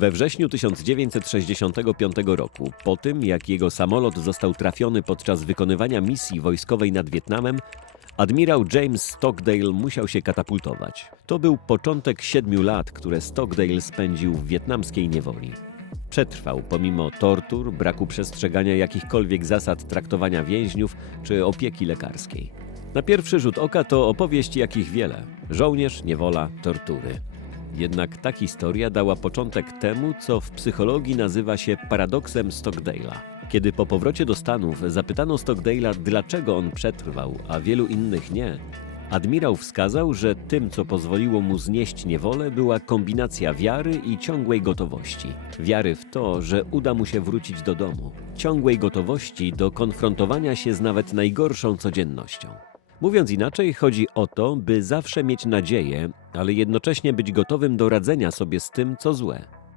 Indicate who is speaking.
Speaker 1: We wrześniu 1965 roku, po tym jak jego samolot został trafiony podczas wykonywania misji wojskowej nad Wietnamem, admirał James Stockdale musiał się katapultować. To był początek siedmiu lat, które Stockdale spędził w wietnamskiej niewoli. Przetrwał pomimo tortur, braku przestrzegania jakichkolwiek zasad traktowania więźniów czy opieki lekarskiej. Na pierwszy rzut oka to opowieść jakich wiele: żołnierz, niewola, tortury. Jednak ta historia dała początek temu, co w psychologii nazywa się paradoksem Stockdale'a. Kiedy po powrocie do Stanów zapytano Stockdale'a, dlaczego on przetrwał, a wielu innych nie, admirał wskazał, że tym, co pozwoliło mu znieść niewolę, była kombinacja wiary i ciągłej gotowości. Wiary w to, że uda mu się wrócić do domu, ciągłej gotowości do konfrontowania się z nawet najgorszą codziennością. Mówiąc inaczej, chodzi o to, by zawsze mieć nadzieję, ale jednocześnie być gotowym do radzenia sobie z tym, co złe.